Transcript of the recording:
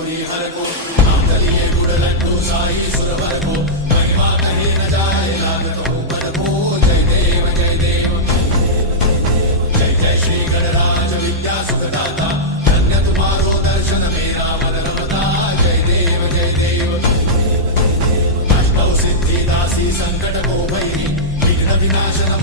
गौरी हर को नाम दलिए गुड़ लड्डू साई सुरवर को महिमा कहीं न जाए लागत ऊपर को जय देव जय देव जय जय श्री गणराज विद्या सुखदाता धन्य तुम्हारो दर्शन मेरा मन रमता जय देव जय देव अष्टौ सिद्धि दासी संकट को भैरी विघ्न विनाशन